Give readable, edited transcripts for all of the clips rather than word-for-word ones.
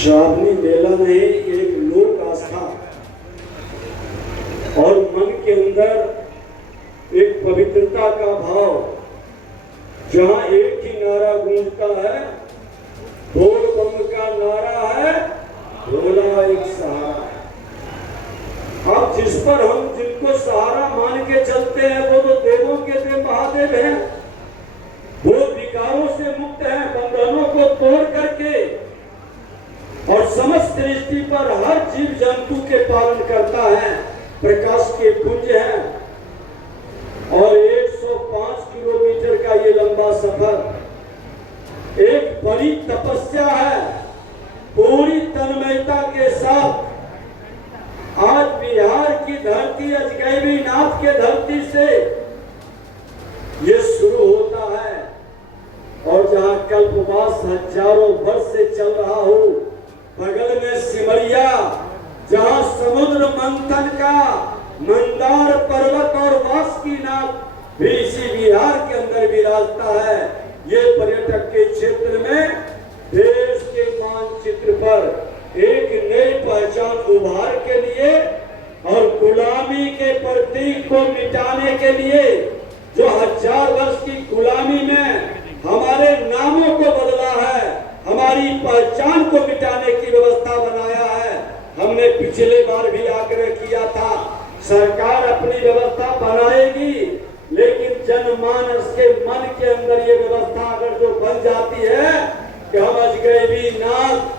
श्रावणी मेला नहीं, एक लोक आस्था और मन के अंदर एक पवित्रता का भाव, जहां एक ही नारा गूंजता है, बोल बम का नारा है, भोला एक सहारा। अब जिस पर हम जिनको सहारा मान के चलते हैं वो तो देवों के देव महादेव हैं। वो विकारों से मुक्त हैं, बंधनों को तोड़ करके, और समस्त सृष्टि पर हर जीव जंतु के पालन करता है। प्रकाश के पुंज है और 105 किलोमीटर का ये लंबा सफर एक बड़ी तपस्या है। पूरी तन्मयता के साथ आज बिहार की धरती अजगैबी नाथ के धरती से ये शुरू होता है, और जहां कल्पवास हजारों वर्ष से चल रहा हो, बगल में सिमरिया, जहां समुद्र मंथन का मंदार पर्वत और बासुकीनाथ भी इसी बिहार के अंदर विराजता है। ये पर्यटक के क्षेत्र में देश के मानचित्र पर एक नई पहचान उभार के लिए और गुलामी के प्रतीक को मिटाने के लिए, जो 1000 वर्ष की गुलामी में हमारे नामों को बदला है, हमारी पहचान को मिटाने की व्यवस्था बनाया है। हमने पिछले बार भी आग्रह किया था, सरकार अपनी व्यवस्था बनाएगी, लेकिन जनमानस के मन के अंदर ये व्यवस्था अगर जो बन जाती है कि हम अजगैबी नाथ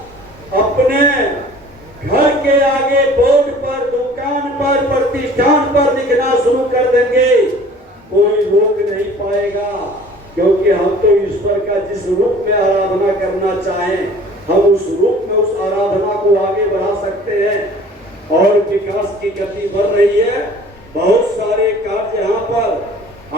अपने घर के आगे बोर्ड पर, दुकान पर, प्रतिष्ठान पर लिखना शुरू कर देंगे, कोई रोक नहीं पाएगा। क्योंकि हम तो ईश्वर का जिस रूप में आराधना करना चाहें, हम उस रूप में उस आराधना को आगे बढ़ा सकते हैं। और विकास की गति बढ़ रही है। बहुत सारे कार्य यहाँ पर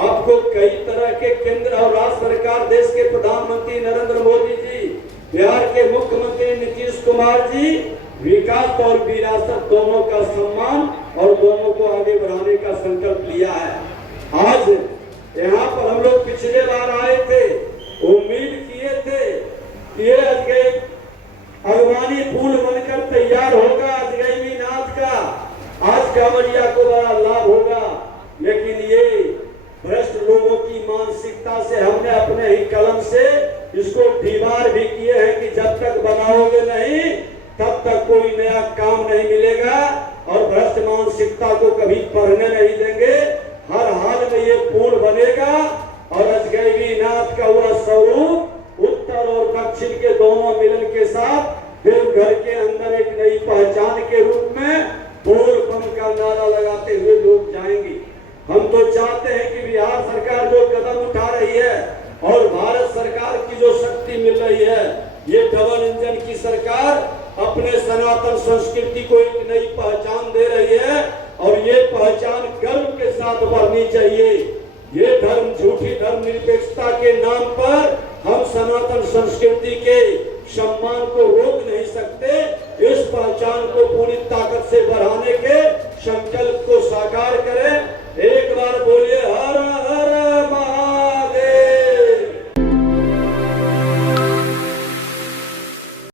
आपको कई तरह के केंद्र और राज्य सरकार, देश के प्रधानमंत्री नरेंद्र मोदी जी, बिहार के मुख्यमंत्री नीतीश कुमार जी, विकास और विरासत दोनों का सम्मान और दोनों को आगे बढ़ाने का संकल्प लिया है। आज यहाँ पर हम लोग पिछले बार आए थे, उम्मीद किए थे कि ये अगवानी पुल बनकर तैयार होगा अजगैबी नाथ का, आज कांवड़िया को बड़ा लाभ होगा। लेकिन ये भ्रष्ट लोगों की मानसिकता से हमने अपने ही कलम से इसको दीवार भी किए हैं कि जब तक बनाओगे नहीं तब तक कोई नया काम नहीं मिलेगा, और भ्रष्ट मानसिकता को कभी पढ़ने नहीं देंगे। हर हाल में ये पुल बनेगा और अजगैबी नाथ का वह स्वरूप उत्तर और दक्षिण के दोनों मिलन के साथ फिर घर के अंदर एक नई पहचान के रूप में बोल बम का नारा लगाते हुए लोग जाएंगे। हम तो चाहते हैं कि बिहार सरकार जो कदम उठा रही है और भारत सरकार की जो शक्ति मिल रही है, ये डबल इंजन की सरकार अपने सनातन संस्कृति को एक नई पहचान दे रही है, और ये पहचान गर्व के साथ बढ़नी चाहिए। ये धर्म, झूठी धर्म निरपेक्षता के नाम पर हम सनातन संस्कृति के सम्मान को रोक नहीं सकते। इस पहचान को पूरी